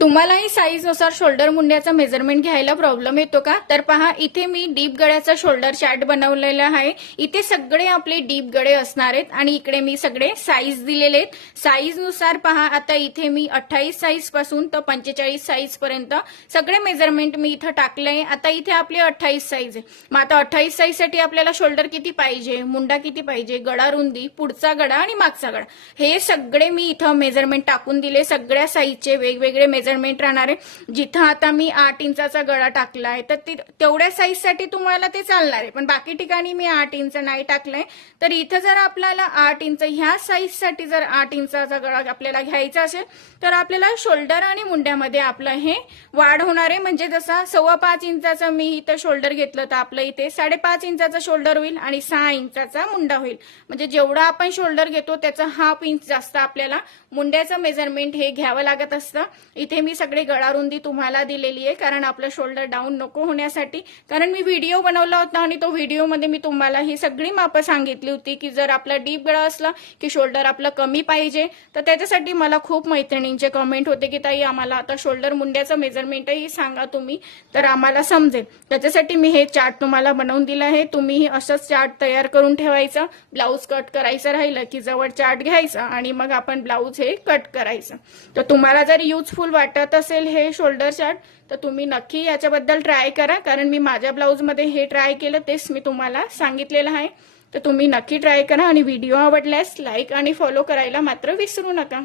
तुम्हालाही साईजनुसार shoulder मुंड्याचा measurement घ्यायला problem येतो का? तर पहा, इथे मी डीप गळ्याचा शोल्डर चार्ट बनवलेला आहे। इथे सगळे आपले डीप गळे असणार आहेत आणि इकडे मी सगळे साईज दिलेले आहेत। साईजनुसार पहा, आता इथे मी 28 साईज पासून तर 45 साईज पर्यंत सगळे मेजरमेंट मी इथं टाकलंय। आता इथे आपले 28 साईज आहे। मग आता 28 साईज साठी आपल्याला शोल्डर किती पाहिजे, मुंडा किती पाहिजे, गळा रुंदी, पुढचा गळा आणि मागचा गळा, हे सगळे मी इथं मेजरमेंट टाकून दिले। सगळ्या साईजचे वेगवेगळे मेजरमेंट राहणार आहे। जिथं आता मी 8 इंचाचा गळा टाकलाय तर तेवढ्या साईज साठी तुम्हाला ते चालणार आहे, पण बाकी ठिकाणी मी 8 इंच नाही टाकलंय। तर इथं जर आपल्याला 8 इंच ह्या साईज साठी जर 8 इंचाचा गळा आपल्याला घ्यायचा असेल तर आपल्याला शोल्डर आणि मुंड्यामध्ये आपलं हे वाढ होणार आहे। म्हणजे जसा 5.25 इंचाचा मी इथं शोल्डर घेतलं तर आपलं इथे 5.5 इंचाचा शोल्डर होईल आणि 6 इंचाचा मुंडा होईल। म्हणजे जेवढा आपण शोल्डर घेतो त्याचा हाफ इंच जास्त आपल्याला मुंड्याचं मेजरमेंट हे घ्यावं लागत असतं। इथे मी सगळे गळा रुंदी तुम्हाला दिलेली आहे, कारण आपलं शोल्डर डाऊन नको होण्यासाठी। कारण मी व्हिडिओ बनवला होता आणि तो व्हिडिओमध्ये मी तुम्हाला ही सगळी मापं सांगितली होती की जर आपला डीप गळा असला की शोल्डर आपलं कमी पाहिजे। तर त्याच्यासाठी मला खूप मैत्रिणींचे कमेंट होते की ताई आम्हाला आता शोल्डर मुंड्याचं मेजरमेंटही सांगा तुम्ही, तर आम्हाला समजेल। त्याच्यासाठी मी हे चार्ट तुम्हाला बनवून दिला आहे। तुम्हीही असंच चार्ट तयार करून ठेवायचा। ब्लाऊज कट करायचं राहिलं की जवळ चार्ट घ्यायचा आणि मग आपण ब्लाऊज हे कट करायचं। तर तुम्हाला जर युजफुल वाटत असेल हे शोल्डर चार्ट तर तुम्ही नक्की याच्याबद्दल ट्राय करा, कारण मी माझ्या ब्लाऊज मध्ये हे ट्राय केलं, तेच मी तुम्हाला सांगितलेलं आहे। तर तुम्ही नक्की ट्राय करा आणि व्हिडिओ आवडल्यास लाईक आणि फॉलो करायला मात्र विसरू नका।